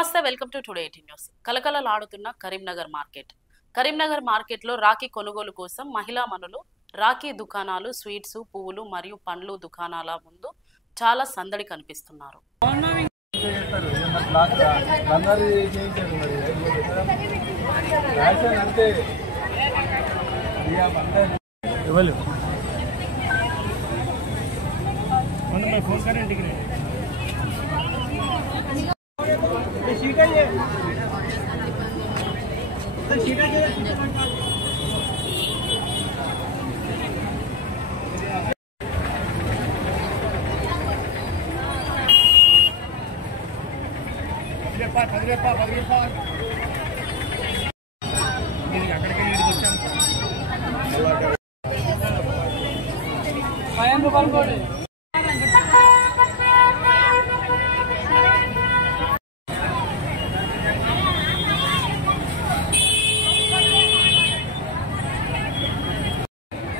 నమస్తే, welcome to today 18 news. కలకలలాడుతున్న Karimnagar market. Karimnagar మార్కెట్లో రాఖీ కొనుగోలు కోసం మహిళా మనులు రాఖీ దుకాణాలు, స్వీట్స్, పువ్వులు మరియు పండ్లు దుకాణాల ముందు చాలా సందడి కనిపిస్తున్నారు.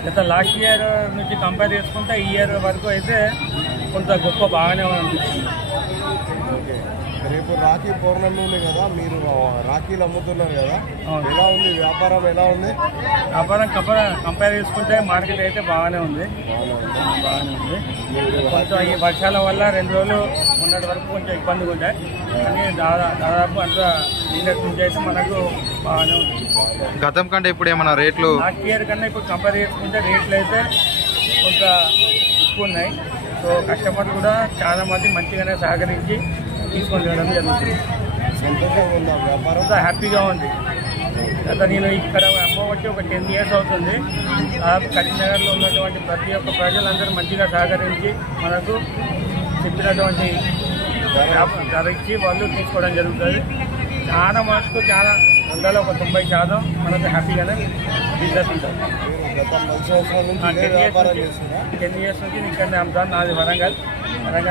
గత లాస్ట్ ఇయర్ నుంచి కంపేర్ చేసుకుంటే ఈ ఇయర్ వరకు అయితే కొంత గొప్ప బాగానే అనిపిస్తుంది. రేపు రాఖీ పౌర్ణమి ఉంది కదా, మీరు రాఖీలు అమ్ముతున్నారు కదా, ఎలా ఉంది వ్యాపారం? ఎలా ఉంది వ్యాపారం? కంపేర్ చేసుకుంటే మార్కెట్ అయితే బాగానే ఉంది. కొంచెం ఈ వర్షాల వల్ల 2 రోజులు మొన్నటి వరకు కొంచెం ఇబ్బందిగా ఉంటాయి, కానీ దాదాపు అంత నిన్నటి నుంచి అయితే మనకు బాగానే ఉంది. గతం కంటే ఇప్పుడు ఏమన్నా రేట్లు లాస్ట్ ఇయర్ కన్నా ఇప్పుడు కంపేర్ చేసుకుంటే రేట్లు అయితే కొంత ఎక్కువ ఉన్నాయి. సో కస్టమర్లు కూడా చాలా మంది మంచిగానే సహకరించి తీసుకొని వెళ్ళడం జరుగుతుంది. సంతోషంగా ఉందా వ్యాపారం? అంతా హ్యాపీగా ఉంది. గత నేను ఇక్కడ అమ్మ వచ్చి ఒక 10 years అవుతుంది. కరీంనగర్లో ఉన్నటువంటి ప్రతి ఒక్క ప్రజలందరూ మంచిగా సహకరించి మనకు చెప్పినటువంటి ధర ఇచ్చి వాళ్ళు తీసుకోవడం జరుగుతుంది. చాలా మనకు చాలా 100లో ఒక 90% మనకు హ్యాపీగానే బిజినెస్ ఉంటుంది. గత 10 సంవత్సరాల నుంచి 10 years నుంచి నేను ఇక్కడనే అమ్ముతాను. నాది వరంగల్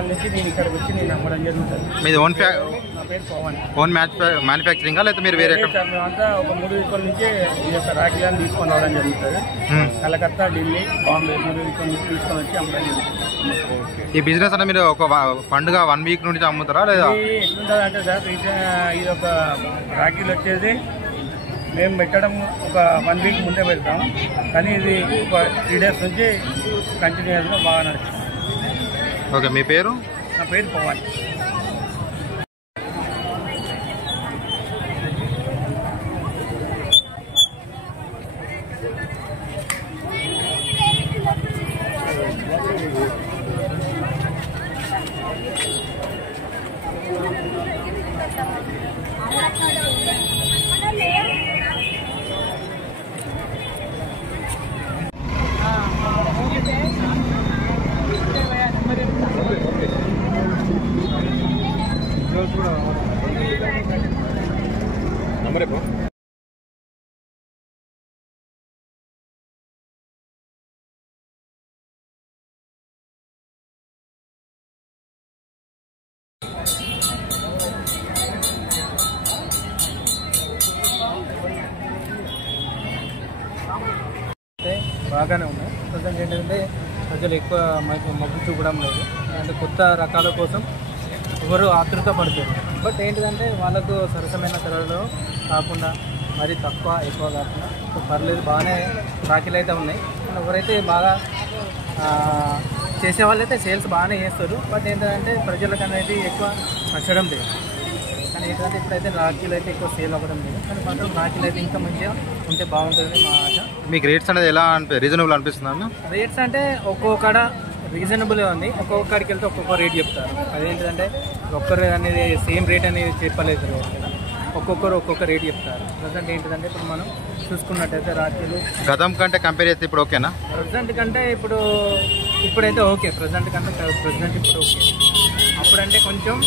నుంచి నేను ఇక్కడికి వచ్చి నేను అమ్మడం జరుగుతుంది. మీది నా పేరు పవన్. ఓన్ మ్యానుఫ్యాక్చరింగ్ లేకపోతే మీరు వేరే? మేమంతా ఒక 3 వీకుల నుంచి ఈ యొక్క రాఖీలను తీసుకొని రావడం జరుగుతుంది. కలకత్తా, ఢిల్లీ, బాంబే 3 వీకుల నుంచి తీసుకొని వచ్చి అమ్మడం జరుగుతుంది. ఈ బిజినెస్ అంటే మీరు ఒక పండుగ 1 week నుండి అమ్ముతారా లేదా? ఎట్లుంటుంది అంటే సార్, ఇది ఒక రాఖీలు వచ్చేది మేము పెట్టడం ఒక 1 week ముందే పెడతాం, కానీ ఇది ఒక 3 days నుంచి కంటిన్యూస్గా బాగా నడుస్తుంది. ఓకే, మీ పేరు? నా పేరు పవన్. బాగానే ఉన్నాయి. ప్రజెంట్ ఏంటంటే ప్రజలు ఎక్కువ మగ్గు చూపడం లేదు, అంటే కొత్త రకాల కోసం ఎవరు ఆతృత పడుతుంది. బట్ ఏంటిదంటే వాళ్ళకు సరసమైన ధరలో కాకుండా మరి ఎక్కువ కాకుండా పర్లేదు, బాగానే రాఖీలు అయితే ఉన్నాయి. ఎవరైతే బాగా చేసే వాళ్ళైతే సేల్స్ బాగానే చేస్తారు. బట్ ఏంటంటే ప్రజలకు అనేది ఎక్కువ నచ్చడం లేదు. కానీ ఏంటంటే ఇప్పుడైతే రాఖీలు అయితే ఎక్కువ సేల్ అవ్వడం లేదు, కానీ మాత్రం రాఖీలు అయితే ఇంకా మంచిగా ఉంటే బాగుంటుంది మా ఆశ. మీకు రేట్స్ అనేది ఎలా రీజనబుల్ అనిపిస్తుంది అన్న? రేట్స్ అంటే ఒక్కొక్కడ రీజనబుల్గా ఉంది, ఒక్కొక్కడికి వెళ్తే ఒక్కొక్క రేట్ చెప్తారు. అదేంటంటే ఒక్కరు అనేది సేమ్ రేట్ అనేది చెప్పలేదు, ఒక్కొక్కరు ఒక్కొక్క రేట్ చెప్తారు. ప్రజెంట్ ఏంటిదంటే ఇప్పుడు మనం చూసుకున్నట్టయితే రాఖీలు గతం కంటే కంపేర్ చేస్తే ఇప్పుడు ఓకేనా? ప్రజెంట్ కంటే ఇప్పుడైతే ఓకే. ప్రజెంట్ ఇప్పుడు ఓకే. అప్పుడంటే కొంచెం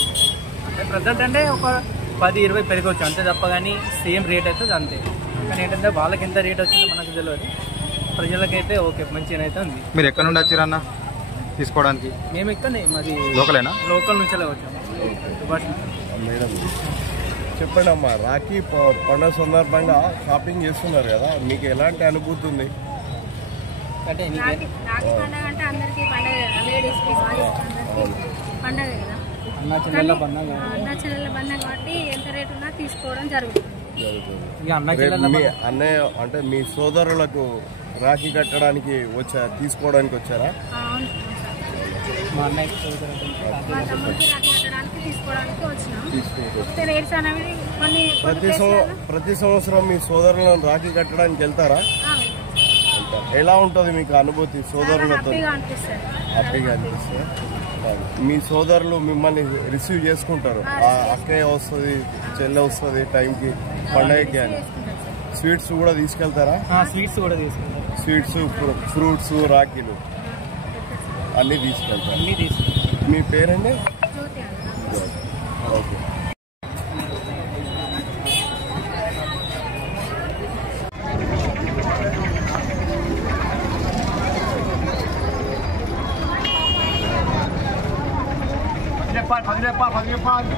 అంటే ప్రజెంట్ అంటే ఒక 10-20 పెరగవచ్చు అంతే తప్ప, కానీ సేమ్ రేట్ అవుతుంది అంతే. కానీ ఏంటంటే వాళ్ళకి ఎంత రేట్ వచ్చిందో మనకు తెలియదు, ప్రజలకైతే ఓకే మంచిగా అయితే ఉంది. మీరు ఎక్కడ నుండి వచ్చిరన్న తీసుకోవడానికి? మేము ఇక్కడ మాది లోకలేనా? లోకల్ నుంచే వచ్చాము. మేడం చెప్పండి అమ్మా, రాఖీ పండుగ సందర్భంగా షాపింగ్ చేస్తున్నారు కదా, మీకు ఎలాంటి అనుభూతి ఉంది? అంటే రాఖీ పండుగ అంటే అందరికీ పండుగ, లేడీస్కి పండుగ కదా. అన్నా చెల్లెళ్ళ బంధం అన్నా చెల్లెళ్ళ బంధం కాబట్టి ఎంత రేటు ఉన్నా తీసుకోవడం జరుగుతుంది. ఇక అన్నా రేపు చెల్లెళ్ళ మీ అన్నయ్య అంటే మీ సోదరులకు రాఖీ కట్టడానికి తీసుకోవడానికి వచ్చారా? అవును. మా అన్నయ్య మా తమ్ముడికి రాఖీ కట్టడానికి తీసుకోవడానికి వచ్చినాం. అయితే రేట్స్ అనేవి కొన్ని ప్రతి సంవత్సరం మీ సోదరులను రాఖీ కట్టడానికి వెళ్తారా? ఎలా ఉంటుంది మీకు అనుభూతి సోదరులతో? హ్యాపీగా అనిపిస్తుంది. మీ సోదరులు మిమ్మల్ని రిసీవ్ చేసుకుంటారు, అక్కయ్య వస్తుంది, చెల్లె వస్తుంది టైంకి పండగకి అని. స్వీట్స్ కూడా తీసుకెళ్తారా? స్వీట్స్ కూడా తీసుకెళ్తారు. స్వీట్స్, ఫ్రూట్స్, రాఖీలు అన్నీ తీసుకెళ్తారు. అన్నీ తీసుకెళ్తారు. మీ పేరండి? ఓకే. పది రూపాయలు